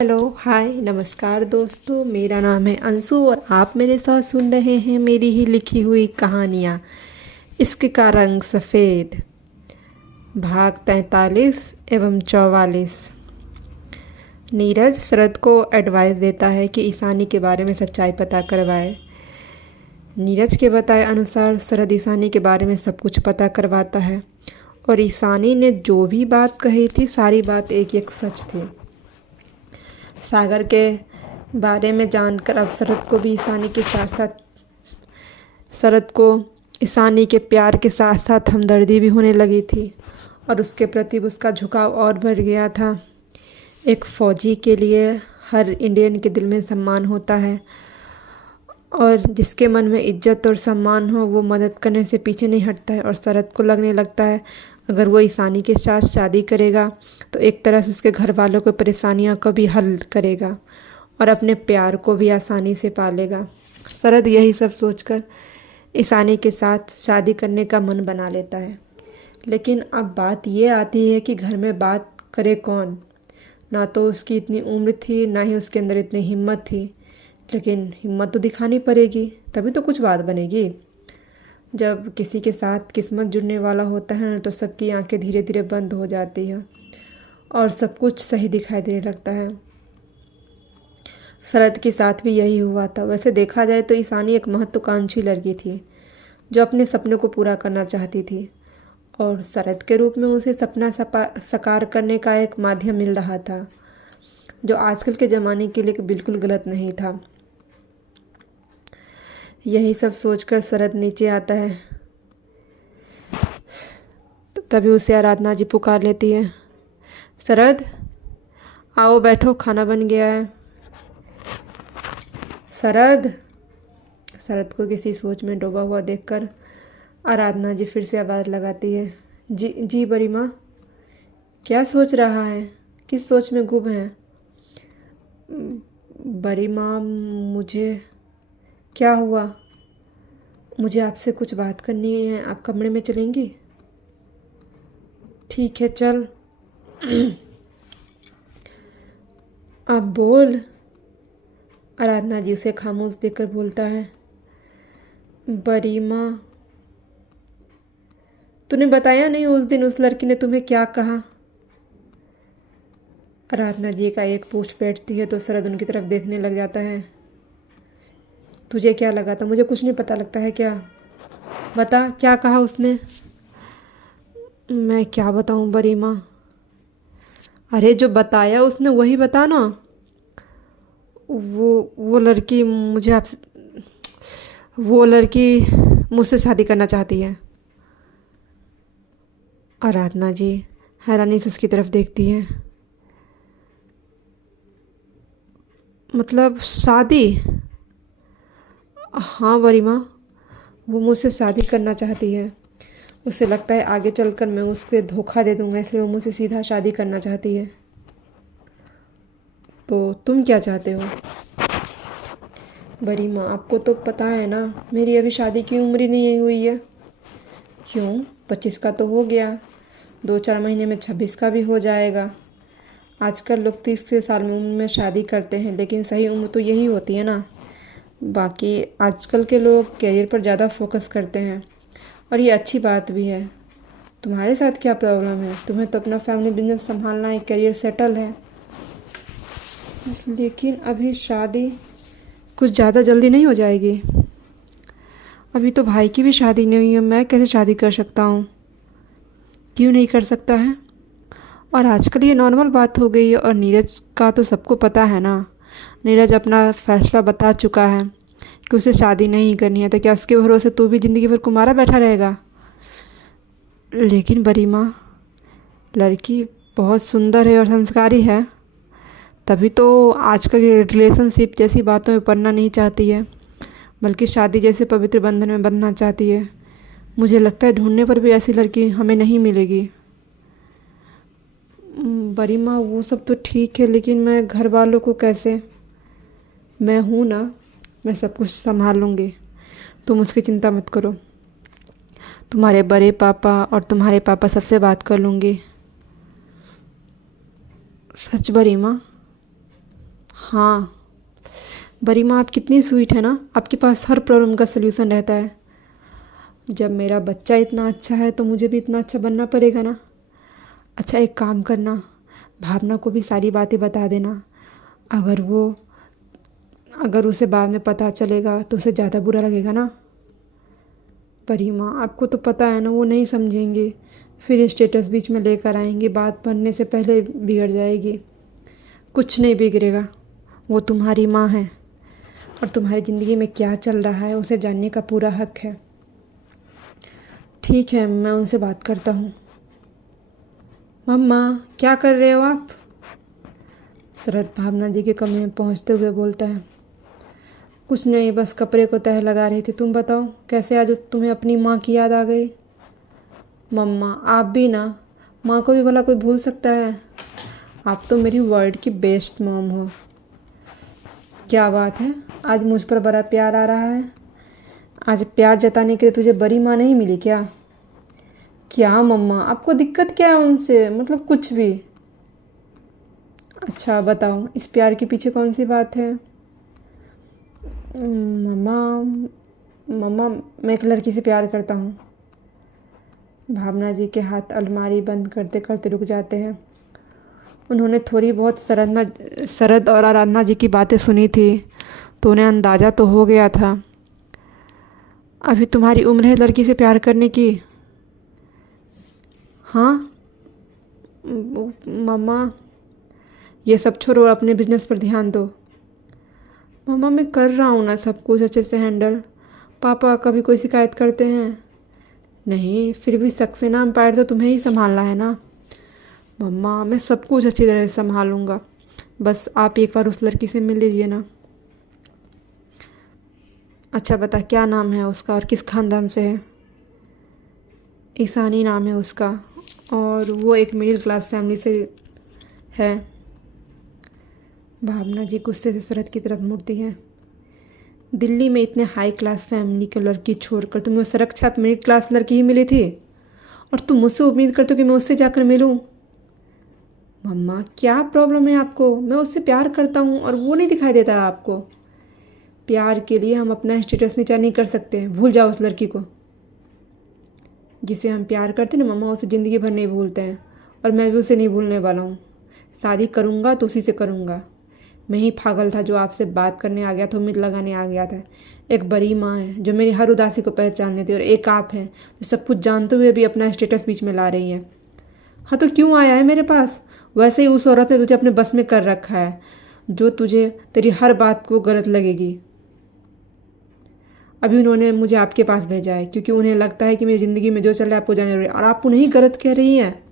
Hello hi नमस्कार दोस्तों, मेरा नाम है अंशु और आप मेरे साथ सुन रहे हैं मेरी ही लिखी हुई कहानियाँ। इश्क का रंग सफ़ेद, भाग 43 एवं 44। नीरज शरद को एडवाइस देता है कि ईशानी के बारे में सच्चाई पता करवाए। नीरज के बताए अनुसार शरद ईशानी के बारे में सब कुछ पता करवाता है और ईशानी ने जो भी बात कही थी सारी बात एक एक सच थी। सागर के बारे में जानकर अब शरद को ईशानी के प्यार के साथ साथ हमदर्दी भी होने लगी थी और उसके प्रति उसका झुकाव और बढ़ गया था। एक फ़ौजी के लिए हर इंडियन के दिल में सम्मान होता है और जिसके मन में इज्जत और सम्मान हो वो मदद करने से पीछे नहीं हटता है। और शरद को लगने लगता है अगर वो ईशानी के साथ शादी करेगा तो एक तरह से उसके घर वालों को परेशानियों को भी हल करेगा और अपने प्यार को भी आसानी से पालेगा। शरद यही सब सोचकर ईशानी के साथ शादी करने का मन बना लेता है। लेकिन अब बात ये आती है कि घर में बात करे कौन। ना तो उसकी इतनी उम्र थी, ना ही उसके अंदर इतनी हिम्मत थी, लेकिन हिम्मत तो दिखानी पड़ेगी, तभी तो कुछ बात बनेगी। जब किसी के साथ किस्मत जुड़ने वाला होता है ना तो सबकी आंखें धीरे धीरे बंद हो जाती हैं और सब कुछ सही दिखाई देने लगता है। शरद के साथ भी यही हुआ था। वैसे देखा जाए तो ईशानी एक महत्वाकांक्षी लड़की थी जो अपने सपनों को पूरा करना चाहती थी और शरद के रूप में उसे सपना साकार करने का एक माध्यम मिल रहा था जो आजकल के ज़माने के लिए बिल्कुल गलत नहीं था। यही सब सोचकर शरद नीचे आता है तो तभी उसे आराधना जी पुकार लेती है। शरद आओ बैठो, खाना बन गया है। शरद शरद को किसी सोच में डूबा हुआ देखकर आराधना जी फिर से आवाज़ लगाती है। जी जी बड़ी माँ। क्या सोच रहा है? किस सोच में गुम है? बड़ी माँ मुझे क्या हुआ? मुझे आपसे कुछ बात करनी है, आप कमरे में चलेंगी? ठीक है चल। अब बोल। आराधना जी उसे खामोश देखकर बोलता है। बड़ी माँ तूने बताया नहीं उस दिन उस लड़की ने तुम्हें क्या कहा? आराधना जी का एक पूछ बैठती है तो शरद उनकी तरफ देखने लग जाता है। तुझे क्या लगा था? मुझे कुछ नहीं पता लगता है क्या? बता क्या कहा उसने? मैं क्या बताऊं बड़ी माँ? अरे जो बताया उसने वही बता ना। वो लड़की मुझे आपसे वो लड़की मुझसे शादी करना चाहती है। आराधना जी हैरानी से उसकी तरफ देखती है। मतलब शादी? हाँ बड़ी माँ, वो मुझसे शादी करना चाहती है। उसे लगता है आगे चलकर मैं उसके धोखा दे दूँगा, इसलिए वो मुझसे सीधा शादी करना चाहती है। तो तुम क्या चाहते हो? बड़ी माँ आपको तो पता है ना मेरी अभी शादी की उम्र ही नहीं हुई है। क्यों? 25 का तो हो गया, 2-4 महीने में 26 का भी हो जाएगा। आजकल लोग 30 के साल में उम्र में शादी करते हैं, लेकिन सही उम्र तो यही होती है ना। बाकी आजकल के लोग करियर पर ज़्यादा फोकस करते हैं और ये अच्छी बात भी है। तुम्हारे साथ क्या प्रॉब्लम है? तुम्हें तो अपना फैमिली बिजनेस संभालना है, करियर सेटल है। लेकिन अभी शादी कुछ ज़्यादा जल्दी नहीं हो जाएगी? अभी तो भाई की भी शादी नहीं हुई है, मैं कैसे शादी कर सकता हूँ? क्यों नहीं कर सकता है? और आजकल ये नॉर्मल बात हो गई है और नीरज का तो सबको पता है ना। नीरज अपना फैसला बता चुका है कि उसे शादी नहीं करनी है, तो क्या उसके भरोसे तू भी ज़िंदगी भर कुमारा बैठा रहेगा? लेकिन बड़ी माँ लड़की बहुत सुंदर है और संस्कारी है, तभी तो आजकल रिलेशनशिप जैसी बातों में पड़ना नहीं चाहती है, बल्कि शादी जैसे पवित्र बंधन में बंधना चाहती है। मुझे लगता है ढूंढने पर भी ऐसी लड़की हमें नहीं मिलेगी। बड़ी माँ वो सब तो ठीक है, लेकिन मैं घर वालों को कैसे? मैं हूँ ना, मैं सब कुछ संभाल लूँगी, तुम उसकी चिंता मत करो। तुम्हारे बड़े पापा और तुम्हारे पापा सबसे बात कर लूँगी। सच बड़ी माँ? हाँ बड़ी माँ, आप कितनी स्वीट है ना, आपके पास हर प्रॉब्लम का सलूशन रहता है। जब मेरा बच्चा इतना अच्छा है तो मुझे भी इतना अच्छा बनना पड़ेगा ना। अच्छा एक काम करना, भावना को भी सारी बातें बता देना। अगर उसे बाद में पता चलेगा तो उसे ज़्यादा बुरा लगेगा ना। परी माँ, आपको तो पता है ना, वो नहीं समझेंगे, फिर स्टेटस बीच में लेकर आएंगे, बात बनने से पहले बिगड़ जाएगी। कुछ नहीं बिगड़ेगा, वो तुम्हारी माँ है और तुम्हारी ज़िंदगी में क्या चल रहा है उसे जानने का पूरा हक है। ठीक है, मैं उनसे बात करता हूँ। मम्मा, क्या कर रहे हो आप? शरद भावना जी के कमरे में पहुँचते हुए बोलता है। कुछ नहीं, बस कपड़े को तह लगा रही थी। तुम बताओ, कैसे आज तुम्हें अपनी माँ की याद आ गई? मम्मा, आप भी ना, माँ को भी भला कोई भूल सकता है? आप तो मेरी वर्ल्ड की बेस्ट मॉम हो। क्या बात है, आज मुझ पर बड़ा प्यार आ रहा है। आज प्यार जताने के लिए तुझे बड़ी माँ नहीं मिली क्या? क्या मम्मा, आपको दिक्कत क्या है उनसे, मतलब कुछ भी? अच्छा बताओ, इस प्यार के पीछे कौन सी बात है? मम्मा, मम्मा, मैं एक लड़की से प्यार करता हूँ। भावना जी के हाथ अलमारी बंद करते करते रुक जाते हैं। उन्होंने थोड़ी बहुत शरद और आराधना जी की बातें सुनी थी तो उन्हें अंदाज़ा तो हो गया था। अभी तुम्हारी उम्र है लड़की से प्यार करने की? हाँ मम्मा, ये सब छोड़ो और अपने बिजनेस पर ध्यान दो। मम्मा, मैं कर रहा हूँ ना सब कुछ अच्छे से हैंडल। पापा कभी कोई शिकायत करते हैं? नहीं, फिर भी सक्सेना एम्पायर तो तुम्हें ही संभालना है ना। मम्मा, मैं सब कुछ अच्छी तरह से संभालूंगा, बस आप एक बार उस लड़की से मिल लीजिए ना। अच्छा बता, क्या नाम है उसका और किस खानदान से है? ईशानी नाम है उसका और वो एक मिडिल क्लास फैमिली से है। भावना जी गुस्से से शरद की तरफ मुड़ती है। दिल्ली में इतने हाई क्लास फैमिली की लड़की छोड़कर तुम्हें वो सड़क छाप मिडिल क्लास लड़की ही मिली थी और तुम मुझसे उम्मीद करते हो कि मैं उससे जाकर मिलूं? मम्मा, क्या प्रॉब्लम है आपको? मैं उससे प्यार करता हूँ और वो नहीं दिखाई देता आपको? प्यार के लिए हम अपना स्टेटस नीचा नहीं कर सकते हैं, भूल जाओ उस लड़की को। जिसे हम प्यार करते हैं ना मम्मा, उसे ज़िंदगी भर नहीं भूलते हैं और मैं भी उसे नहीं भूलने वाला हूँ। शादी करूँगा तो उसी से करूँगा। मैं ही पागल था जो आपसे बात करने आ गया था, उम्मीद लगाने आ गया था। एक बड़ी माँ है जो मेरी हर उदासी को पहचान लेती है और एक आप हैं जो सब कुछ जानते हुए भी अपना स्टेटस बीच में ला रही है। हाँ तो क्यों आया है मेरे पास? वैसे ही उस औरत ने तुझे अपने बस में कर रखा है जो तुझे तेरी हर बात को गलत लगेगी। अभी उन्होंने मुझे आपके पास भेजा है क्योंकि उन्हें लगता है कि मेरी ज़िंदगी में जो चल रहा है आपको जानना जरूरी है और आप उन्हें ही गलत कह रही हैं।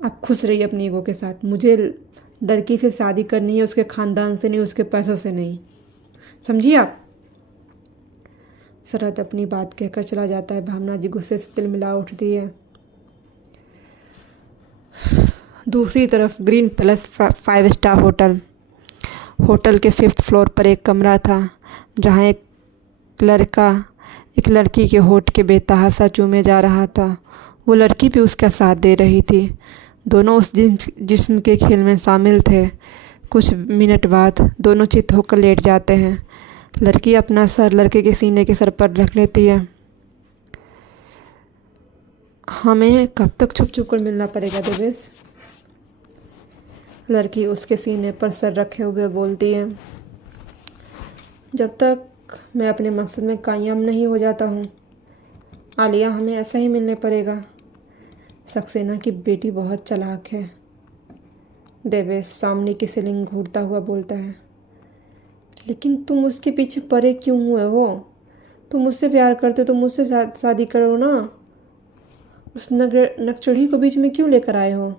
आप खुश रहिए अपनी ईगो के साथ। मुझे लड़की से शादी करनी है, उसके ख़ानदान से नहीं, उसके पैसों से नहीं, समझिए आप। शरद अपनी बात कहकर चला जाता है। भावना जी गुस्से से तिलमिला उठती है। दूसरी तरफ ग्रीन पैलेस 5 स्टार होटल के 5th फ्लोर पर एक कमरा था जहाँ एक लड़का एक लड़की के होठ के बेतहाशा चूमे जा रहा था। वो लड़की भी उसका साथ दे रही थी। दोनों उस जिस्म के खेल में शामिल थे। कुछ मिनट बाद दोनों चित होकर लेट जाते हैं। लड़की अपना सर लड़के के सीने के सर पर रख लेती है। हमें कब तक छुप छुप कर मिलना पड़ेगा देवेश? लड़की उसके सीने पर सर रखे हुए बोलती है। जब तक मैं अपने मकसद में कामयाब नहीं हो जाता हूँ आलिया, हमें ऐसा ही मिलने पड़ेगा। सक्सेना की बेटी बहुत चालाक है। देवेश सामने की सीलिंग घूरता हुआ बोलता है। लेकिन तुम उसके पीछे पड़े क्यों हुए हो? तुम मुझसे प्यार करते तो मुझसे शादी करो ना। उस नकचढ़ी को बीच में क्यों लेकर आए हो?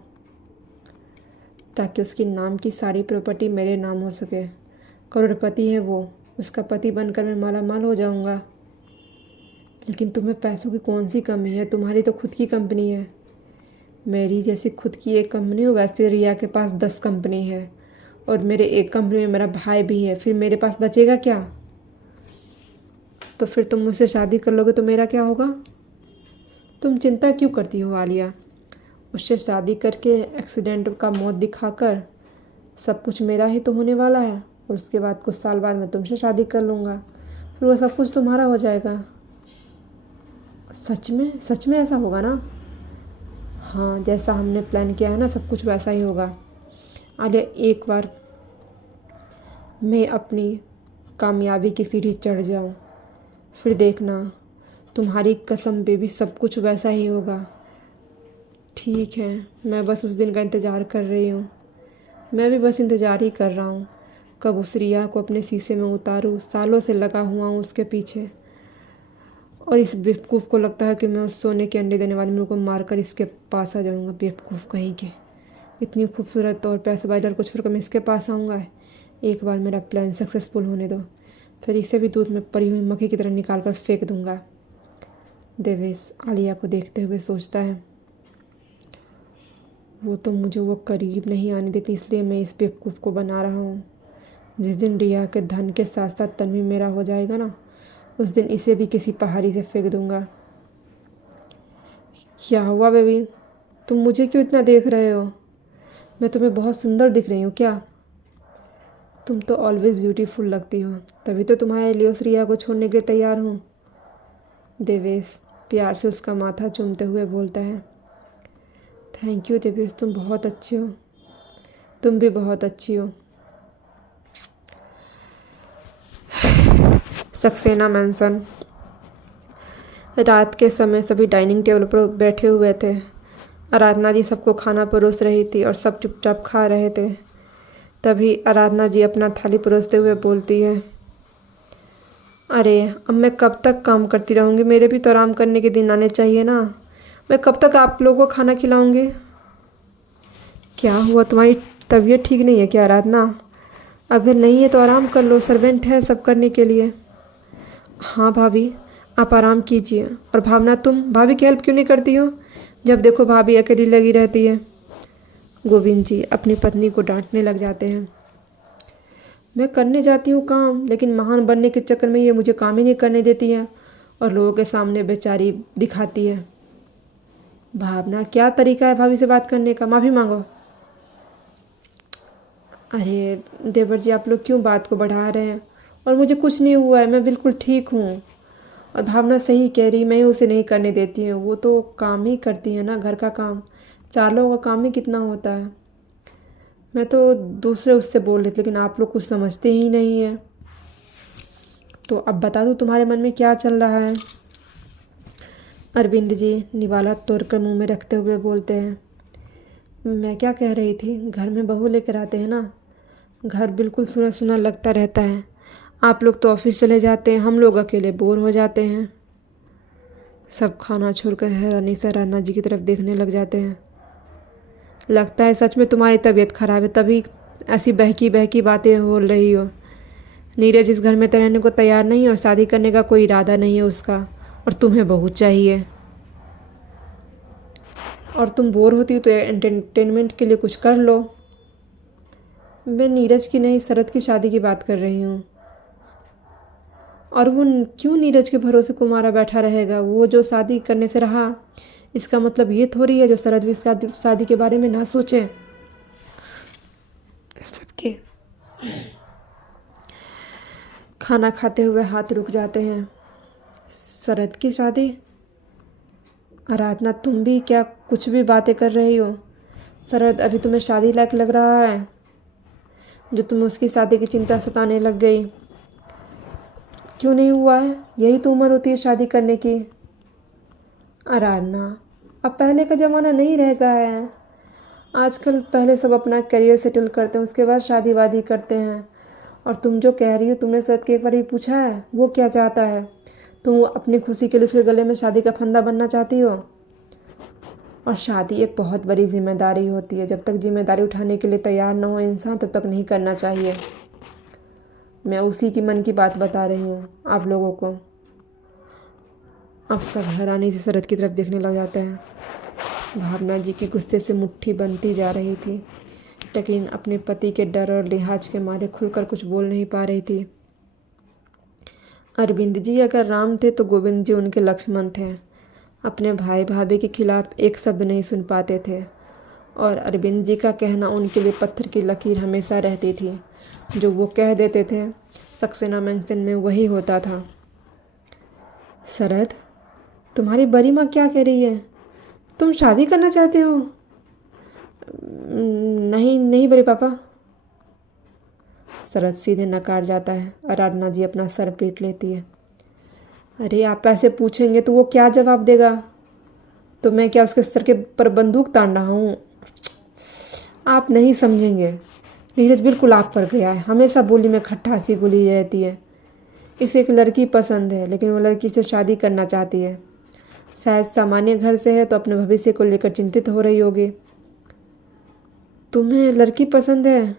ताकि उसके नाम की सारी प्रॉपर्टी मेरे नाम हो सके। करोड़पति है वो, उसका पति बनकर मैं माला माल हो जाऊंगा। लेकिन तुम्हें पैसों की कौन सी कमी है? तुम्हारी तो खुद की कंपनी है। मेरी जैसी खुद की एक कंपनी हो वैसे रिया के पास 10 कंपनी है और मेरे एक कंपनी में मेरा भाई भी है। फिर मेरे पास बचेगा क्या? तो फिर तुम मुझसे शादी कर लोगे तो मेरा क्या होगा? तुम चिंता क्यों करती हो आलिया? उससे शादी करके एक्सीडेंट का मौत दिखाकर सब कुछ मेरा ही तो होने वाला है और उसके बाद कुछ साल बाद मैं तुमसे शादी कर लूँगा, फिर वो सब कुछ तुम्हारा हो जाएगा। सच में ऐसा होगा ना? हाँ, जैसा हमने प्लान किया है ना सब कुछ वैसा ही होगा। आलिया, एक बार मैं अपनी कामयाबी की सीढ़ी चढ़ जाऊँ, फिर देखना तुम्हारी कसम बेबी सब कुछ वैसा ही होगा। ठीक है, मैं बस उस दिन का इंतज़ार कर रही हूँ। मैं भी बस इंतज़ार ही कर रहा हूँ कब उस रिया को अपने शीशे में उतारूँ। सालों से लगा हुआ हूँ उसके पीछे और इस बेवकूफ़ को लगता है कि मैं उस सोने के अंडे देने वाले मुर्गे को मारकर इसके पास आ जाऊँगा। बेवकूफ़ कहीं के, इतनी खूबसूरत और पैसेबाज लड़को छोड़कर मैं इसके पास आऊँगा। एक बार मेरा प्लान सक्सेसफुल होने दो, फिर इसे भी दूध में पड़ी हुई मक्खी की तरह निकाल कर फेंक दूँगा। देवेश आलिया को देखते हुए सोचता है, वो तो मुझे वो करीब नहीं आने देती, इसलिए मैं इस बेवकूफ़ को बना रहा हूँ। जिस दिन रिया के धन के साथ साथ तन भी मेरा हो जाएगा ना, उस दिन इसे भी किसी पहाड़ी से फेंक दूँगा। क्या हुआ बेबी, तुम मुझे क्यों इतना देख रहे हो? मैं तुम्हें बहुत सुंदर दिख रही हूँ क्या? तुम तो ऑलवेज ब्यूटीफुल लगती हो, तभी तो तुम्हारे लिए उस रिया को छोड़ने के लिए तैयार हूँ। देवेश प्यार से उसका माथा चूमते हुए बोलता है, थैंक यू देवेश, तुम बहुत अच्छे हो। तुम भी बहुत अच्छी हो। सक्सेना मैंसन। रात के समय सभी डाइनिंग टेबल पर बैठे हुए थे। आराधना जी सबको खाना परोस रही थी और सब चुपचाप खा रहे थे। तभी आराधना जी अपना थाली परोसते हुए बोलती है, अरे अब मैं कब तक काम करती रहूँगी? मेरे भी तो आराम करने के दिन आने चाहिए ना। मैं कब तक आप लोगों को खाना खिलाऊँगी? क्या हुआ, तुम्हारी तबीयत ठीक नहीं है क्या आराधना? अगर नहीं है तो आराम कर लो, सर्वेंट है सब करने के लिए। हाँ भाभी, आप आराम कीजिए। और भावना, तुम भाभी की हेल्प क्यों नहीं करती हो? जब देखो भाभी अकेली लगी रहती है। गोविंद जी अपनी पत्नी को डांटने लग जाते हैं। मैं करने जाती हूँ काम, लेकिन महान बनने के चक्कर में ये मुझे काम ही नहीं करने देती है और लोगों के सामने बेचारी दिखाती है। भावना, क्या तरीका है भाभी से बात करने का? माफ़ी मांगो। अरे देवर जी, आप लोग क्यों बात को बढ़ा रहे हैं? और मुझे कुछ नहीं हुआ है, मैं बिल्कुल ठीक हूँ। और भावना सही कह रही, मैं उसे नहीं करने देती हूँ। वो तो काम ही करती है ना, घर का काम। 4 लोगों का काम ही कितना होता है। मैं तो दूसरे उससे बोल रही थी, लेकिन आप लोग कुछ समझते ही नहीं है। तो अब बता दो तुम्हारे मन में क्या चल रहा है? अरविंद जी निवाला तोड़कर मुंह में रखते हुए बोलते हैं, मैं क्या कह रही थी, घर में बहू लेकर आते हैं ना, घर बिल्कुल सुना सुना लगता रहता है। आप लोग तो ऑफिस चले जाते हैं, हम लोग अकेले बोर हो जाते हैं। सब खाना छोड़कर हैरानी से आराधना जी की तरफ देखने लग जाते हैं। लगता है सच में तुम्हारी तबीयत खराब है, तभी ऐसी बहकी बहकी बातें हो रही हो। नीरज इस घर में रहने को तैयार नहीं और शादी करने का कोई इरादा नहीं है उसका, और तुम्हें बहू चाहिए। और तुम बोर होती हो तो एंटरटेनमेंट के लिए कुछ कर लो। मैं नीरज की नहीं, शरद की शादी की बात कर रही हूँ। और वो क्यों नीरज के भरोसे कुमारा बैठा रहेगा? वो जो शादी करने से रहा, इसका मतलब ये थोड़ी है जो शरद भी शादी के बारे में ना सोचे। सबके खाना खाते हुए हाथ रुक जाते हैं। शरद की शादी? आराधना, तुम भी क्या कुछ भी बातें कर रही हो? शरद अभी तुम्हें शादी लायक लग रहा है जो तुम्हें उसकी शादी की चिंता सताने लग गई? क्यों नहीं हुआ है? यही तो उम्र होती है शादी करने की। आराधना, अब पहले का ज़माना नहीं रह गया है। आजकल पहले सब अपना करियर सेटल करते हैं, उसके बाद शादी वादी करते हैं। और तुम जो कह रही हो, तुमने सर के एक बार भी पूछा है वो क्या चाहता है? तुम अपनी खुशी के लिए उसके गले में शादी का फंदा बनना चाहती हो? और शादी एक बहुत बड़ी जिम्मेदारी होती है, जब तक जिम्मेदारी उठाने के लिए तैयार ना हो इंसान तब तक नहीं करना चाहिए। मैं उसी की मन की बात बता रही हूँ आप लोगों को। अब सब हैरानी से शरद की तरफ देखने लग जाते हैं। भावना जी की गुस्से से मुट्ठी बनती जा रही थी, लेकिन अपने पति के डर और लिहाज के मारे खुलकर कुछ बोल नहीं पा रही थी। अरविंद जी अगर राम थे तो गोविंद जी उनके लक्ष्मण थे। अपने भाई भाभी के खिलाफ एक शब्द नहीं सुन पाते थे और अरविंद जी का कहना उनके लिए पत्थर की लकीर हमेशा रहती थी। जो वो कह देते थे सक्सेना मेंशन में वही होता था। शरद, तुम्हारी बड़ी माँ क्या कह रही है? तुम शादी करना चाहते हो? नहीं नहीं बड़े पापा। शरद सीधे नकार जाता है। आराधना जी अपना सर पीट लेती है। अरे आप ऐसे पूछेंगे तो वो क्या जवाब देगा? तो मैं क्या उसके सर के पर बंदूक तान रहा हूँ? आप नहीं समझेंगे। नीरज बिल्कुल आप पर गया है। हमेशा बोली में खट्टासी घुली रहती है। इसे एक लड़की पसंद है, लेकिन वो लड़की से शादी करना चाहती है। शायद सामान्य घर से है तो अपने भविष्य को लेकर चिंतित हो रही होगी। तुम्हें लड़की पसंद है?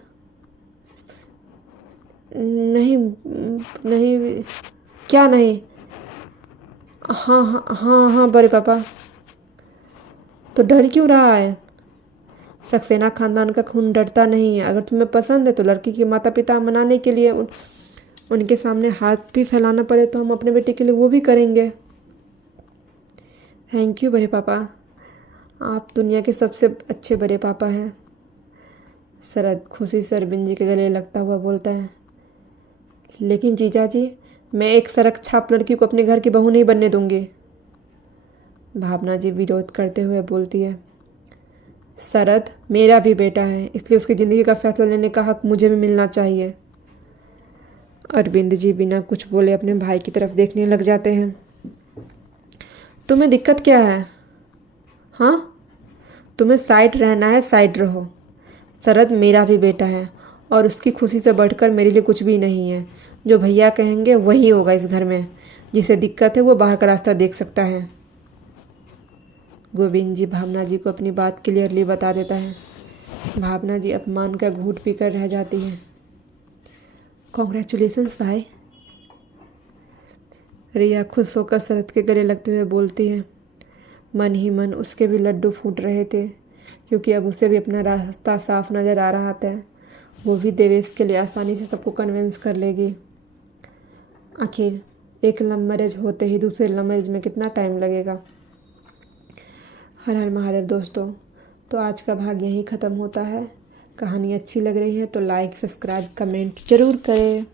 नहीं नहीं। क्या नहीं? हाँ हाँ हाँ हाँ बड़े पापा। तो डर क्यों रहा है? सक्सेना खानदान का खून डरता नहीं है। अगर तुम्हें पसंद है तो लड़की के माता पिता मनाने के लिए उनके सामने हाथ भी फैलाना पड़े तो हम अपने बेटे के लिए वो भी करेंगे। थैंक यू बड़े पापा, आप दुनिया के सबसे अच्छे बड़े पापा हैं। शरद खुशी से अरविंद जी के गले लगता हुआ बोलता है, लेकिन जीजा जी, मैं एक सड़क छाप लड़की को अपने घर की बहू नहीं बनने दूंगी। भावना जी विरोध करते हुए बोलती है, शरद मेरा भी बेटा है, इसलिए उसकी ज़िंदगी का फैसला लेने का हक मुझे भी मिलना चाहिए। अरविंद जी बिना कुछ बोले अपने भाई की तरफ देखने लग जाते हैं। तुम्हें दिक्कत क्या है? हाँ, तुम्हें साइड रहना है, साइड रहो। शरद मेरा भी बेटा है और उसकी खुशी से बढ़कर मेरे लिए कुछ भी नहीं है। जो भैया कहेंगे वही होगा इस घर में। जिसे दिक्कत है वो बाहर का रास्ता देख सकता है। गोविंद जी भावना जी को अपनी बात क्लियरली बता देता है। भावना जी अपमान का घूंट पीकर रह जाती है। कॉन्ग्रेचुलेसन्स भाई। रिया खुश होकर शरद के गले लगते हुए बोलती है। मन ही मन उसके भी लड्डू फूट रहे थे, क्योंकि अब उसे भी अपना रास्ता साफ नज़र आ रहा था। वो भी देवेश के लिए आसानी से सबको कन्विंस कर लेगी। आखिर एक लव मैरिज होते ही दूसरे लव मैरिज में कितना टाइम लगेगा। हर हर महादेव दोस्तों। तो आज का भाग यहीं ख़त्म होता है। कहानी अच्छी लग रही है तो लाइक, सब्सक्राइब, कमेंट ज़रूर करें।